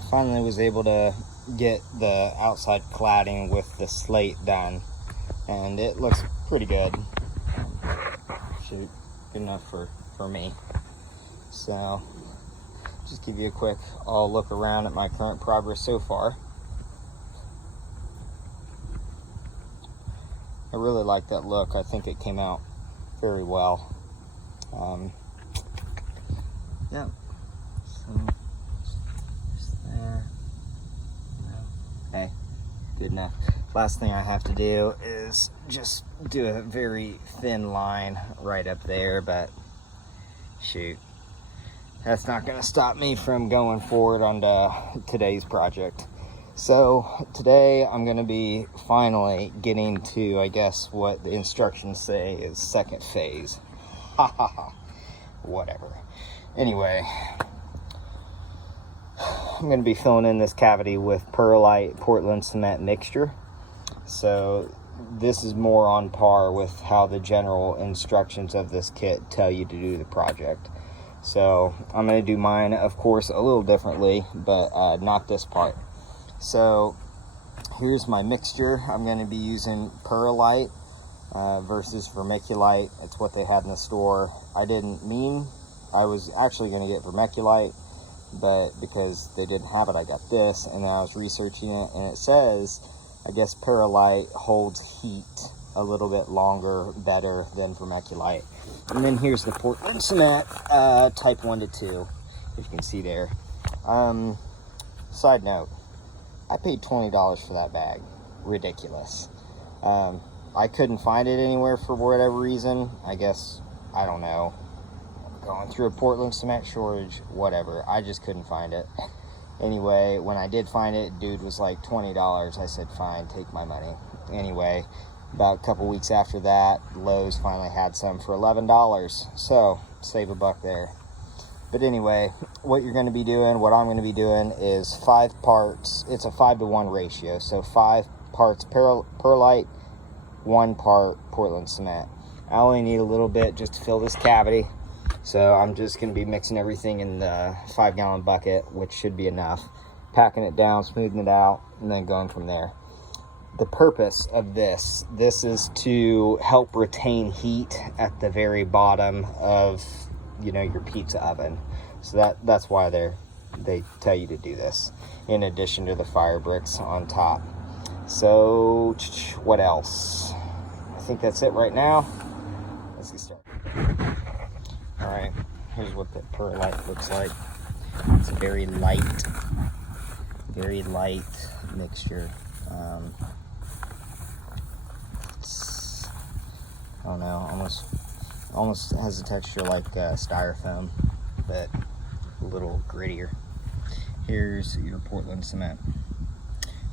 I finally was able to get the outside cladding with the slate done, and it looks pretty good. Shoot, good enough for me. So just give you a quick look around at my current progress so far. I really like that look. I think it came out very well. Yeah. So just there. Hey, good enough. Last thing I have to do is just do a very thin line right up there, but shoot, that's not going to stop me from going forward on today's project. So today I'm going to be finally getting to, I guess, what the instructions say is second phase. Ha ha ha. Whatever. Anyway, I'm going to be filling in this cavity with Perlite Portland cement mixture. So this is more on par with how the general instructions of this kit tell you to do the project. So I'm going to do mine, of course, a little differently, but not this part. So here's my mixture. I'm going to be using Perlite versus vermiculite. It's what they had in the store. I was actually going to get vermiculite, but because they didn't have it, I got this, and then I was researching it, and it says, I guess Perlite holds heat a little bit longer, better than vermiculite. And then here's the Portland cement, type 1 to 2, if you can see there. Side note, I paid $20 for that bag. Ridiculous. I couldn't find it anywhere for whatever reason. I guess, I don't know. Going through a Portland cement shortage, whatever. I just couldn't find it. Anyway, when I did find it, dude was like $20. I said, fine, take my money. Anyway, about a couple weeks after that, Lowe's finally had some for $11. So, save a buck there. But anyway, what you're going to be doing, what I'm going to be doing is 5 parts. It's a 5-to-1 ratio. So 5 parts Perlite, 1 part Portland cement. I only need a little bit just to fill this cavity. So I'm just going to be mixing everything in the 5-gallon bucket, which should be enough. Packing it down, smoothing it out, and then going from there. The purpose of this is to help retain heat at the very bottom of, your pizza oven. So that's why they tell you to do this, in addition to the fire bricks on top. So what else? I think that's it right now. Let's get started. All right, here's what the Perlite looks like. It's a very light mixture. It's, I don't know, almost has a texture like styrofoam, but a little grittier. Here's your Portland cement.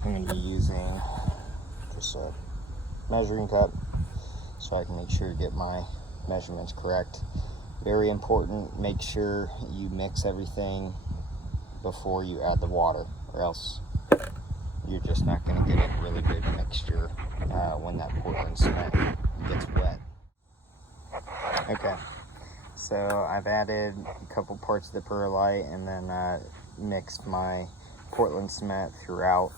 I'm going to be using just a measuring cup so I can make sure to get my measurements correct. Very important, make sure you mix everything before you add the water, or else you're just not going to get a really good mixture when that Portland cement gets wet. Okay, so I've added a couple parts of the Perlite and then mixed my Portland cement throughout.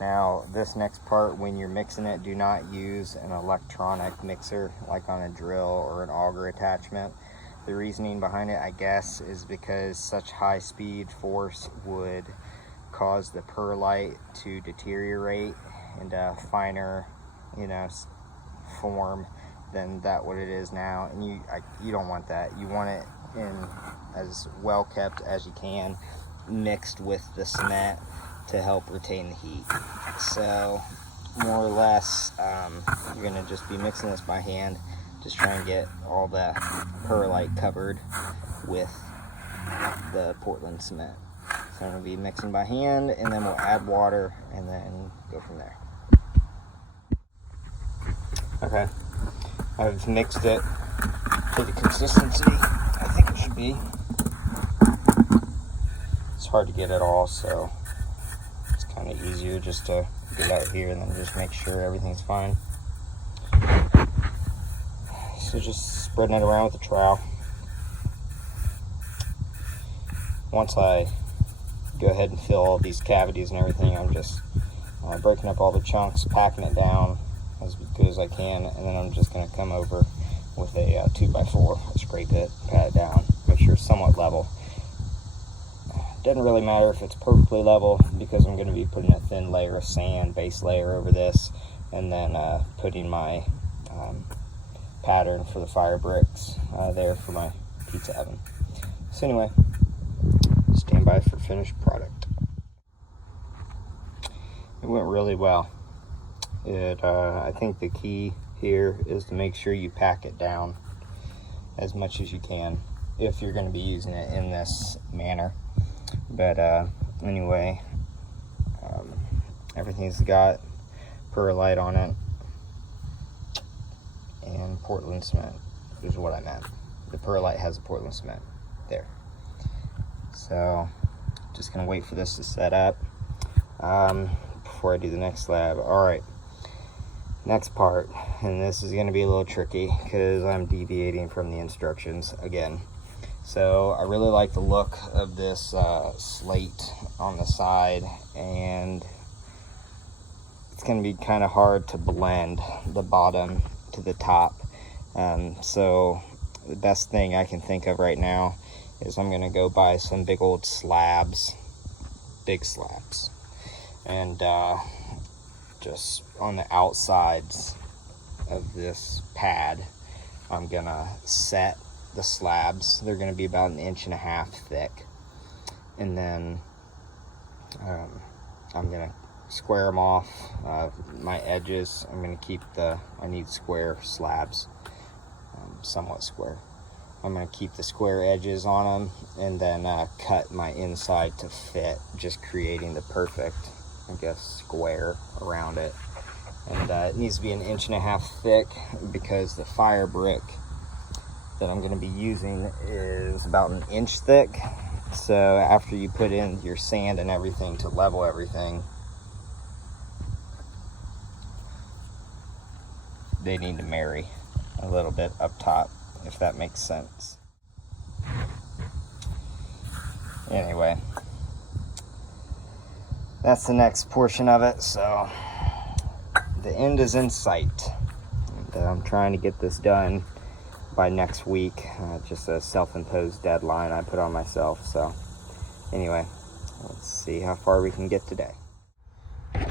Now this next part, when you're mixing it, do not use an electronic mixer like on a drill or an auger attachment. The reasoning behind it, I guess, is because such high speed force would cause the Perlite to deteriorate into a finer, form than what it is now, and you don't want that. You want it in as well kept as you can, mixed with the cement to help retain the heat. So more or less, you're gonna just be mixing this by hand, just trying to get all the Perlite covered with the Portland cement. So I'm gonna be mixing by hand, and then we'll add water and then go from there. Okay, I've mixed it to the consistency I think it should be. It's hard to get it all, so it's kind of easier just to get out here and then just make sure everything's fine. So just spreading it around with the trowel. Once I go ahead and fill all these cavities and everything. I'm just breaking up all the chunks, packing it down as good as I can, and then I'm just going to come over with a 2x4, scrape it, pat it down, make sure it's somewhat level. Doesn't really matter if it's perfectly level, because I'm going to be putting a thin layer of sand, base layer over this, and then putting my pattern for the fire bricks there for my pizza oven. So anyway, stand by for finished product. It went really well. I think the key here is to make sure you pack it down as much as you can if you're going to be using it in this manner. But anyway, everything's got perlite on it and Portland cement is what I meant. The perlite has a Portland cement there. So just gonna wait for this to set up before I do the next slab. All right, next part, and this is gonna be a little tricky because I'm deviating from the instructions again. So I really like the look of this slate on the side, and it's going to be kind of hard to blend the bottom to the top. So the best thing I can think of right now is I'm going to go buy some big old slabs, big slabs, and just on the outsides of this pad, I'm going to set the slabs. They're going to be about 1.5 inches thick, and then I'm going to square them off. My edges, I'm going to keep I need square slabs, somewhat square. I'm going to keep the square edges on them, and then cut my inside to fit, just creating the perfect, I guess, square around it. And it needs to be 1.5 inches thick, because the fire brick that I'm going to be using is about 1 inch thick. So after you put in your sand and everything to level everything, they need to marry a little bit up top, if that makes sense. Anyway, that's the next portion of it. So the end is in sight, and I'm trying to get this done by next week. Just a self-imposed deadline I put on myself. So anyway, let's see how far we can get today.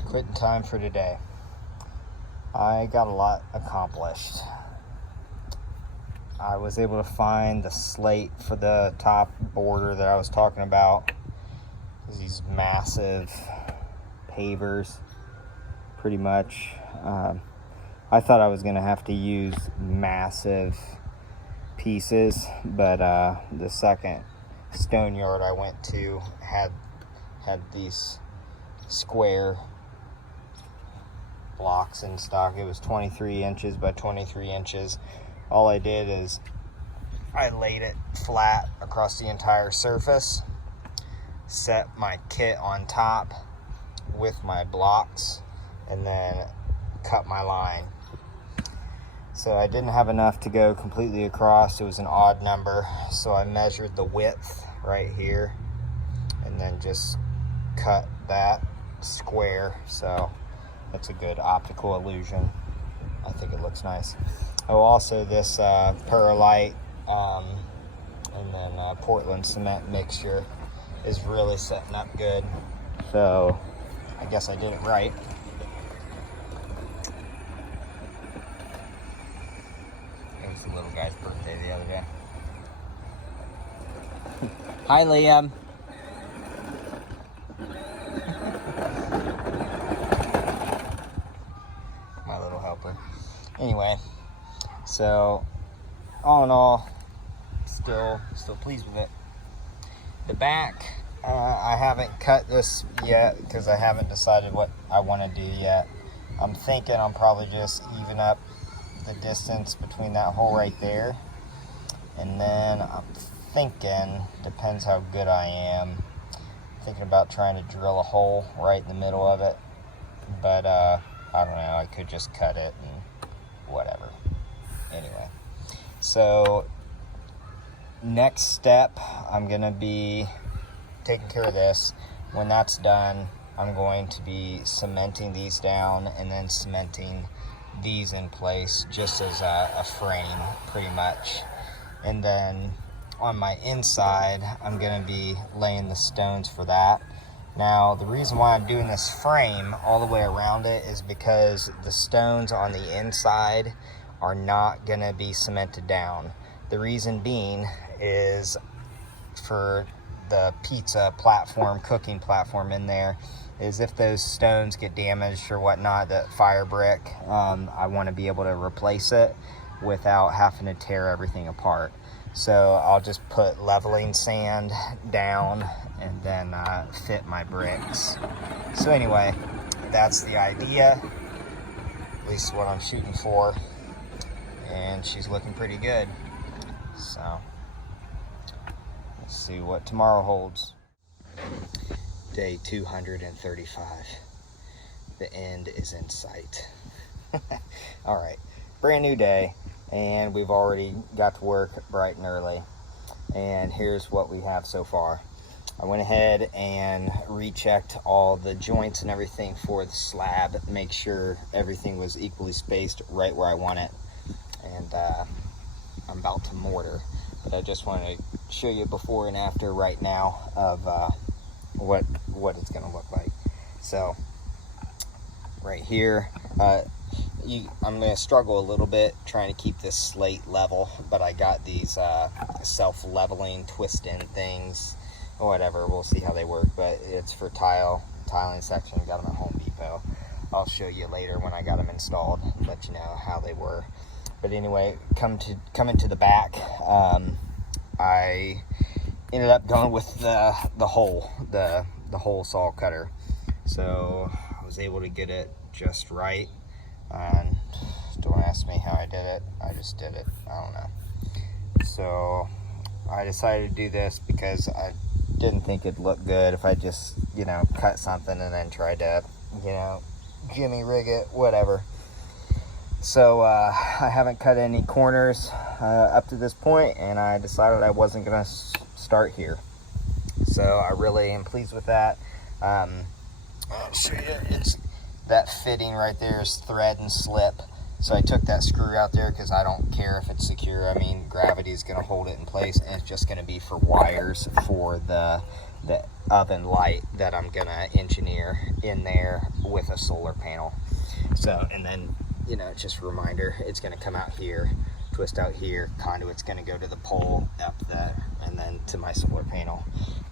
Quitting time for today. I got a lot accomplished. I was able to find the slate for the top border that I was talking about. These massive pavers, pretty much. I thought I was gonna have to use massive pieces, but the second stone yard I went to had these square blocks in stock. It was 23 inches by 23 inches. All I did is I laid it flat across the entire surface, set my kit on top with my blocks, and then cut my line. So I didn't have enough to go completely across. It was an odd number, so I measured the width right here and then just cut that square. So that's a good optical illusion. I think it looks nice. Oh, also this perlite and then Portland cement mixture is really setting up good. So I guess I did it right. It was the little guy's birthday the other day. Hi, Liam. My little helper. Anyway, so all in all, still pleased with it. The back, I haven't cut this yet because I haven't decided what I want to do yet. I'm thinking I'm probably just even up the distance between that hole right there, and then I'm thinking, depends how good I am, thinking about trying to drill a hole right in the middle of it, but I don't know, I could just cut it and whatever. Anyway, so next step, I'm gonna be taking care of this. when that's done, I'm going to be cementing these down and then cementing these in place just as a frame, pretty much. And then on my inside, I'm going to be laying the stones for that. Now, the reason why I'm doing this frame all the way around it is because the stones on the inside are not going to be cemented down. The reason being is for the pizza platform, cooking platform in there, is if those stones get damaged or whatnot, that fire brick, I want to be able to replace it without having to tear everything apart. So I'll just put leveling sand down and then fit my bricks. So anyway, that's the idea, at least what I'm shooting for, and she's looking pretty good. So let's see what tomorrow holds. Day 235. The end is in sight. All right, brand new day, and we've already got to work bright and early. And here's what we have so far. I went ahead and rechecked all the joints and everything for the slab, make sure everything was equally spaced right where I want it. And I'm about to mortar, but I just wanted to show you before and after right now of what it's going to look like. So right here, I'm going to struggle a little bit trying to keep this slate level, but I got these self-leveling twist-in things or whatever. We'll see how they work, but it's for tiling section. Got them at Home Depot. I'll show you later when I got them installed, let you know how they were. But anyway, coming to the back, I ended up going with the hole saw cutter. So I was able to get it just right. And don't ask me how I did it. I just did it. I don't know. So I decided to do this because I didn't think it'd look good if I just, cut something and then tried to, jimmy rig it, whatever. So I haven't cut any corners up to this point, and I decided I wasn't going to start here. So I really am pleased with that. I'll show you. That fitting right there is thread and slip. So I took that screw out there because I don't care if it's secure. I mean, gravity is going to hold it in place, and it's just going to be for wires for the oven light that I'm going to engineer in there with a solar panel. So, and then, just a reminder, it's going to come out here, twist out here, conduit's going to go to the pole up there, and then to my solar panel.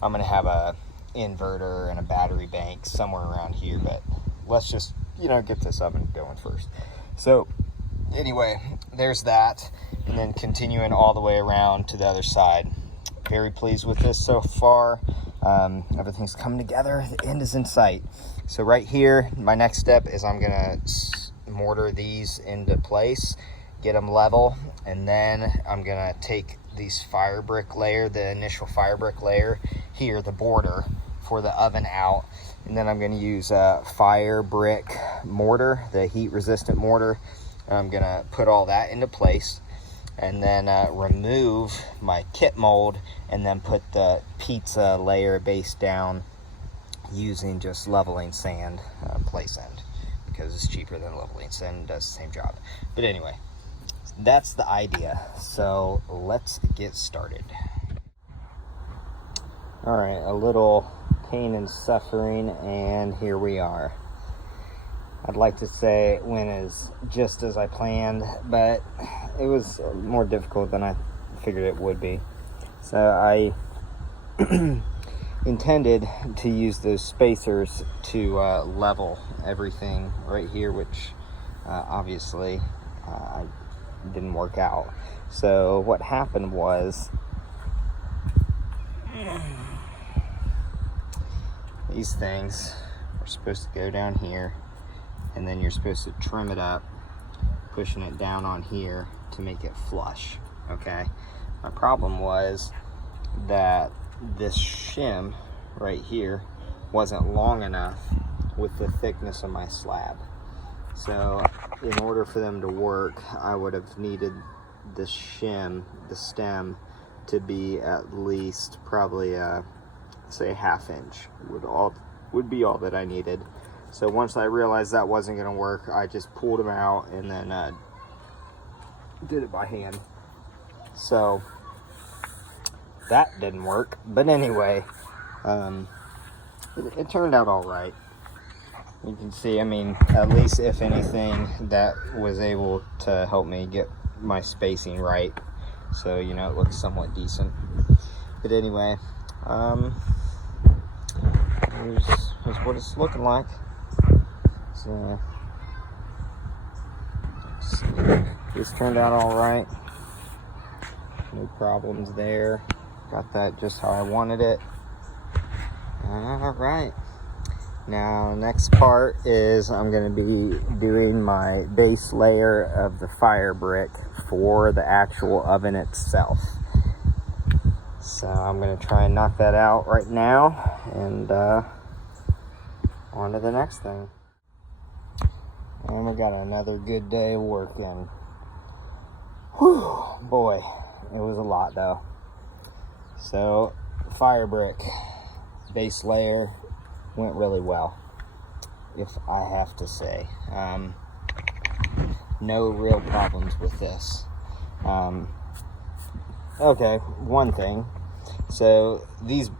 I'm going to have a inverter and a battery bank somewhere around here, but let's just, get this oven going first. So anyway, there's that, and then continuing all the way around to the other side. Very pleased with this so far. Everything's coming together. The end is in sight. So right here, my next step is I'm gonna mortar these into place, get them level, and then I'm gonna take these fire brick layer, the initial fire brick layer here, the border for the oven out, and then I'm going to use a fire brick mortar, the heat resistant mortar, and I'm going to put all that into place, and then remove my kit mold, and then put the pizza layer base down using just leveling sand place end, because it's cheaper than leveling sand and does the same job. But anyway, that's the idea. So let's get started. All right, a little pain and suffering, and here we are. I'd like to say it went just as I planned, but it was more difficult than I figured it would be. So I intended to use those spacers to level everything right here, which obviously didn't work out. So what happened was, these things are supposed to go down here, and then you're supposed to trim it up, pushing it down on here to make it flush, okay? My problem was that this shim right here wasn't long enough with the thickness of my slab. So in order for them to work, I would have needed the stem, to be at least probably a say 1/2 inch would be all that I needed. So once I realized that wasn't going to work, I just pulled them out and then did it by hand. So that didn't work, but anyway, it turned out all right. You can see, I mean, at least if anything, that was able to help me get my spacing right. So, you know, it looks somewhat decent. But anyway, here's what it's looking like. So, this turned out all right. No problems there. Got that just how I wanted it. All right. Now, next part is I'm going to be doing my base layer of the fire brick for the actual oven itself. So I'm going to try and knock that out right now, and on to the next thing. And we got another good day of working. Whew, boy, it was a lot though. So, fire brick, base layer, went really well, if I have to say. No real problems with this. Okay, one thing. So these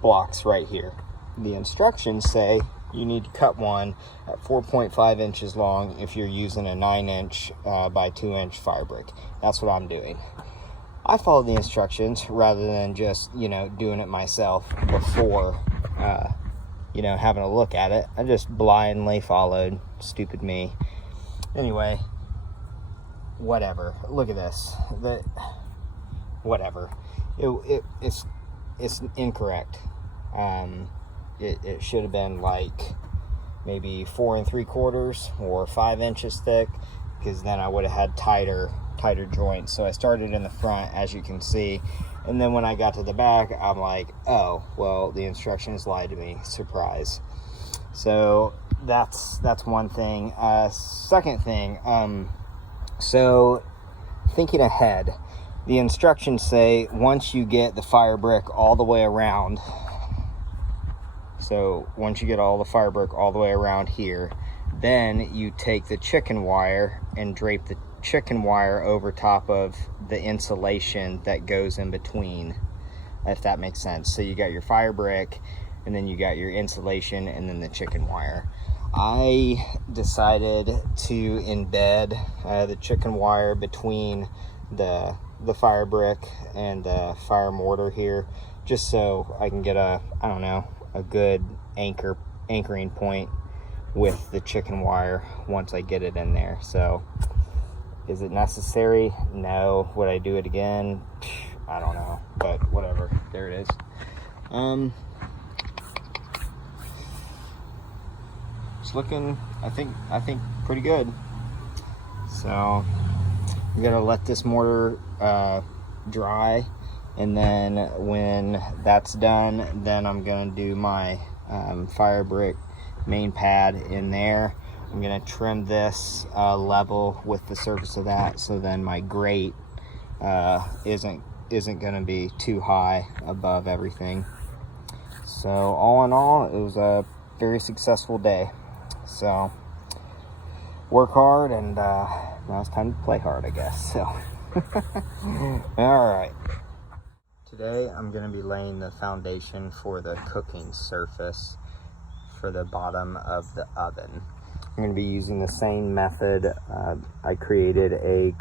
blocks right here, the instructions say you need to cut one at 4.5 inches long if you're using a 9-inch by 2-inch fire brick. That's what I'm doing. I followed the instructions rather than just, you know, doing it myself before you know, having a look at it. I just blindly followed. Stupid me. Anyway, whatever. Look at this. Whatever. It's incorrect. It should have been like maybe 4 3/4 or 5 inches thick, because then I would have had tighter joints. So I started in the front, as you can see. And then when I got to the back, I'm like, oh, well, the instructions lied to me. Surprise. So that's one thing. Second thing, so thinking ahead, the instructions say once you get the fire brick all the way around, so once you get all the fire brick all the way around here, then you take the chicken wire and drape the chicken wire over top of the insulation that goes in between, if that makes sense. So you got your fire brick, and then you got your insulation, and then the chicken wire. I decided to embed the chicken wire between the fire brick and the fire mortar here, just so I can get a good anchoring point with the chicken wire once I get it in there. So is it necessary? No. Would I do it again? I don't know, but whatever. There it is. It's looking, I think pretty good. So I'm gonna let this mortar dry, and then when that's done, then I'm gonna do my fire brick main pad in there. I'm gonna trim this level with the surface of that, so then my grate isn't gonna be too high above everything. So all in all, it was a very successful day. So work hard, and now it's time to play hard, I guess. So all right. Today I'm gonna be laying the foundation for the cooking surface for the bottom of the oven. I'm going to be using the same method. I created a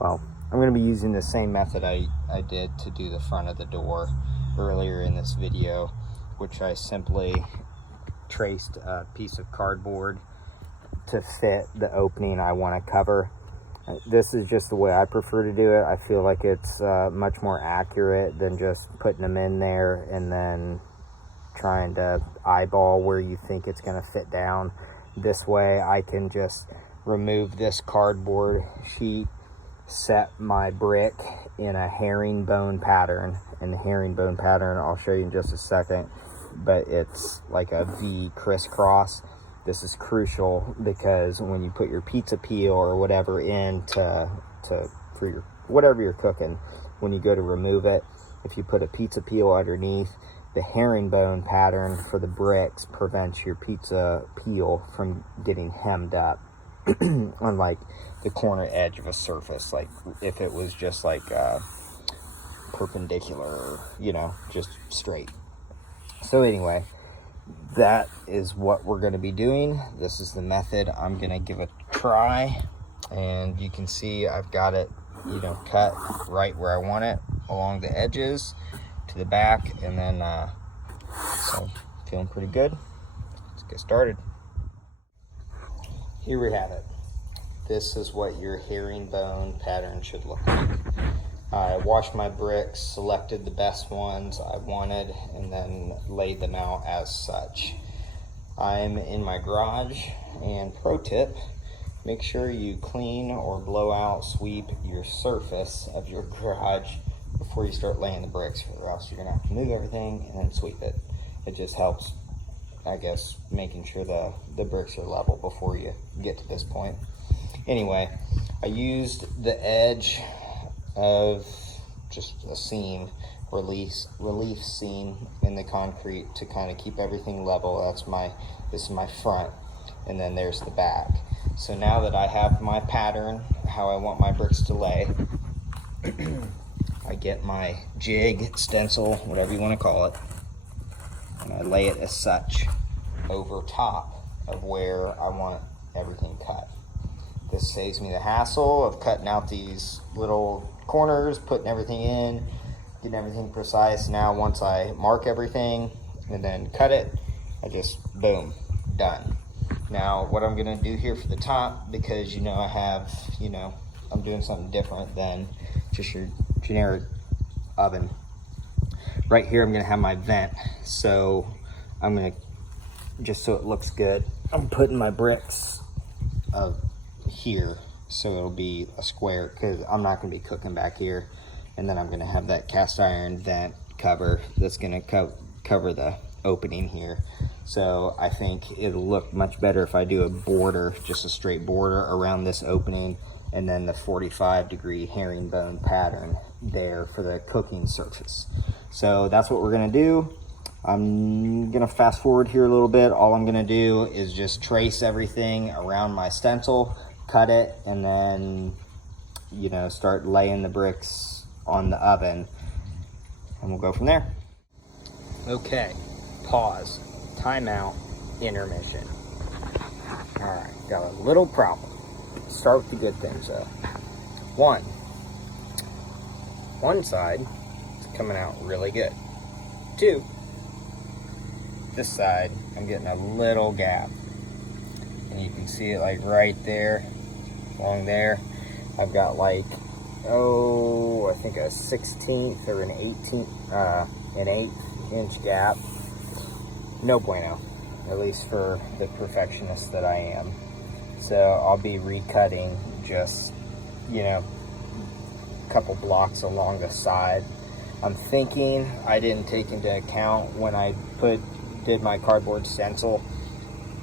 I'm going to be using the same method I did to do the front of the door earlier in this video, which I simply traced a piece of cardboard to fit the opening I want to cover. This is just the way I prefer to do it. I feel like it's much more accurate than just putting them in there and then trying to eyeball where you think it's going to fit down. This way I can just remove this cardboard sheet, set my brick in a herringbone pattern. And the herringbone pattern, I'll show you in just a second, but it's like a V crisscross. This is crucial because when you put your pizza peel or whatever in for your whatever you're cooking, when you go to remove it, if you put a pizza peel underneath, the herringbone pattern for the bricks prevents your pizza peel from getting hemmed up on like the corner edge of a surface, like if it was just like perpendicular, you know, just straight. So anyway, that is what we're going to be doing. This is the method I'm going to give a try, and you can see I've got it, you know, cut right where I want it along the edges to the back, and then so feeling pretty good. Let's get started. Here we have it. This is what your herringbone pattern should look like. I washed my bricks, selected the best ones I wanted, and then laid them out as such. I'm in my garage, and pro tip, make sure you clean or blow out, sweep your surface of your garage before you start laying the bricks, or else you're gonna have to move everything and then sweep it. It just helps, I guess, making sure the bricks are level before you get to this point. Anyway, I used the edge of just a seam, relief seam in the concrete to kind of keep everything level. This is my front, and then there's the back. So now that I have my pattern, how I want my bricks to lay, I get my jig, stencil, whatever you want to call it, and I lay it as such over top of where I want everything cut. This saves me the hassle of cutting out these little corners, putting everything in, getting everything precise. Now once I mark everything and then cut it, I just, boom, done. Now what I'm gonna do here for the top, because you know I have, you know, I'm doing something different than just your generic oven. Right here I'm gonna have my vent, so I'm gonna, just so it looks good, I'm putting my bricks here, so it'll be a square, because I'm not going to be cooking back here. And then I'm going to have that cast iron vent cover that's going to cover the opening here. So I think it'll look much better if I do a border, just a straight border around this opening, and then the 45-degree herringbone pattern there for the cooking surface. So that's what we're going to do. I'm going to fast forward here a little bit. All I'm going to do is just trace everything around my stencil, cut it, and then, you know, start laying the bricks on the oven, and we'll go from there. Okay, pause, timeout, intermission. All right, got a little problem. Start with the good things though. One side is coming out really good. 2, this side, I'm getting a little gap, and you can see it like right there, along there. I've got like, I think a 1/16 or an 1/8 inch gap. No bueno, at least for the perfectionist that I am. So I'll be recutting just, you know, a couple blocks along the side. I'm thinking I didn't take into account when I did my cardboard stencil,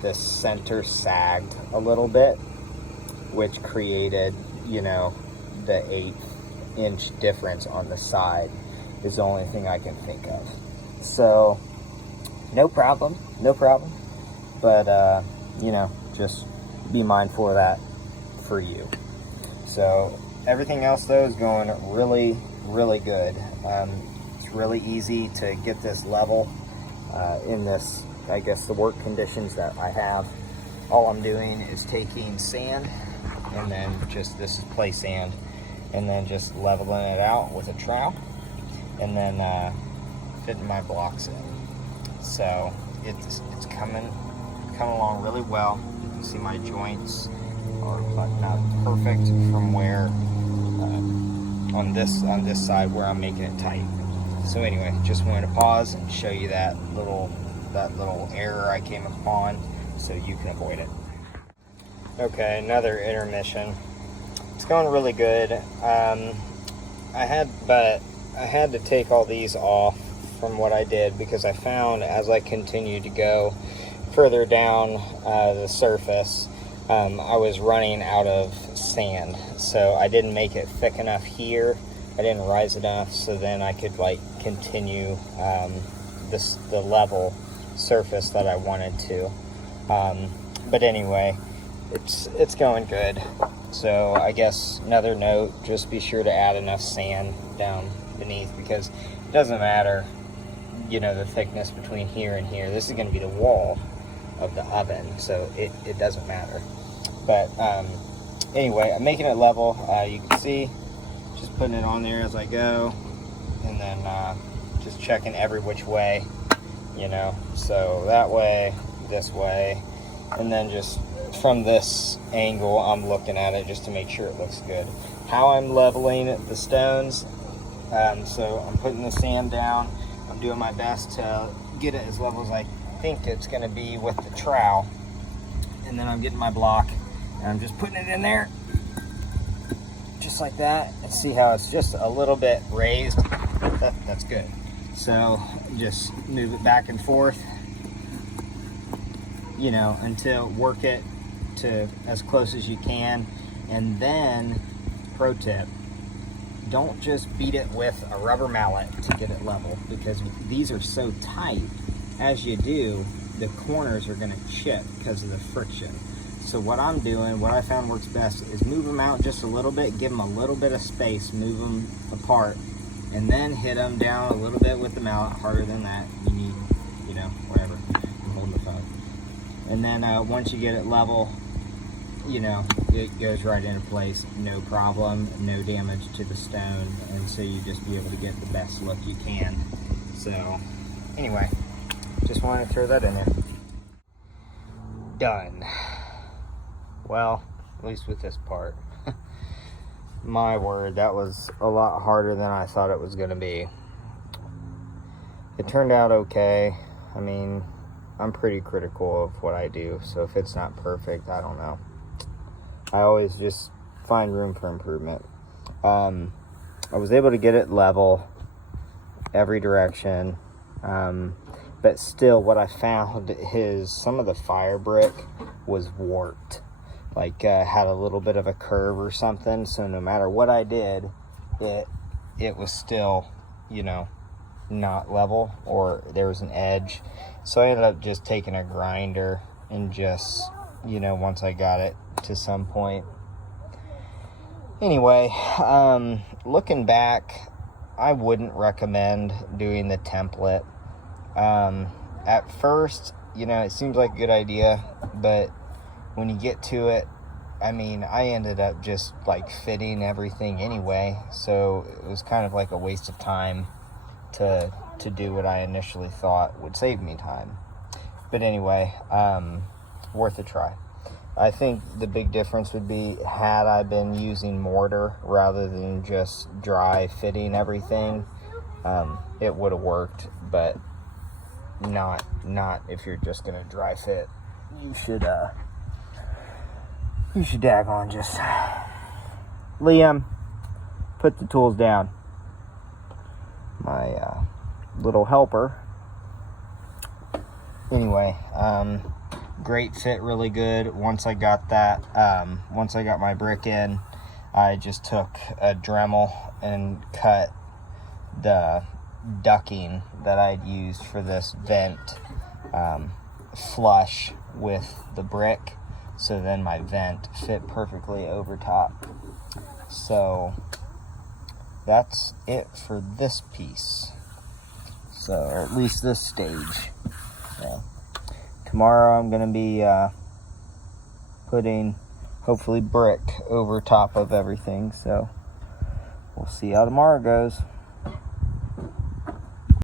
the center sagged a little bit, which created, you know, the 1/8 difference on the side is the only thing I can think of. So no problem, but you know, just be mindful of that for you. So everything else though is going really good. It's really easy to get this level in this, I guess, the work conditions that I have. All I'm doing is taking sand, and then just, this is play sand, and then just leveling it out with a trowel, and then fitting my blocks in. So it's coming along really well. You can see my joints are not perfect from where on this side where I'm making it tight. So anyway, just wanted to pause and show you that little error I came upon, so you can avoid it. Okay, another intermission. It's going really good. I had to take all these off from what I did, because I found as I continued to go further down the surface, I was running out of sand. So I didn't make it thick enough here. I didn't rise enough, so then I could like continue, the level surface that I wanted to. But anyway, it's going good. So I guess another note, just be sure to add enough sand down beneath, because it doesn't matter, you know, the thickness between here and here. This is going to be the wall of the oven, so it doesn't matter. But anyway, I'm making it level. You can see, just putting it on there as I go, and then just checking every which way, you know, so that way, this way, and then just from this angle I'm looking at it just to make sure it looks good. How I'm leveling the stones, so I'm putting the sand down. I'm doing my best to get it as level as I think it's going to be with the trowel, and then I'm getting my block and I'm just putting it in there just like that, and see how it's just a little bit raised. That's good. So just move it back and forth, you know, until work it to as close as you can. And then, pro tip, don't just beat it with a rubber mallet to get it level, because these are so tight. As you do, the corners are going to chip because of the friction. So what I'm doing, what I found works best, is move them out just a little bit, give them a little bit of space, move them apart, and then hit them down a little bit with the mallet. Harder than that, you need, you know, whatever. I'm holding the phone. And then once you get it level, you know, it goes right into place, no problem, no damage to the stone, and so you just be able to get the best look you can. So anyway, just wanted to throw that in there. Done. Well, at least with this part. My word, that was a lot harder than I thought it was going to be. It turned out okay. I mean, I'm pretty critical of what I do, so if it's not perfect, I don't know. I always just find room for improvement. I was able to get it level every direction, but still what I found is some of the fire brick was warped, like had a little bit of a curve or something, so no matter what I did, it was still, you know, not level, or there was an edge. So I ended up just taking a grinder and just, you know, once I got it to some point. Anyway, looking back, I wouldn't recommend doing the template. At first, you know, it seems like a good idea, but when you get to it, I mean, I ended up just like fitting everything anyway, so it was kind of like a waste of time to do what I initially thought would save me time. But anyway, worth a try. I think the big difference would be, had I been using mortar rather than just dry fitting everything, it would have worked, but not if you're just gonna dry fit. You should daggone just, Liam, put the tools down. My little helper. Anyway, great fit, really good. Once I got that, once I got my brick in, I just took a Dremel and cut the ducking that I'd used for this vent flush with the brick, so then my vent fit perfectly over top. So that's it for this piece, so, or at least this stage. Yeah. Tomorrow I'm gonna be putting hopefully brick over top of everything, so we'll see how tomorrow goes.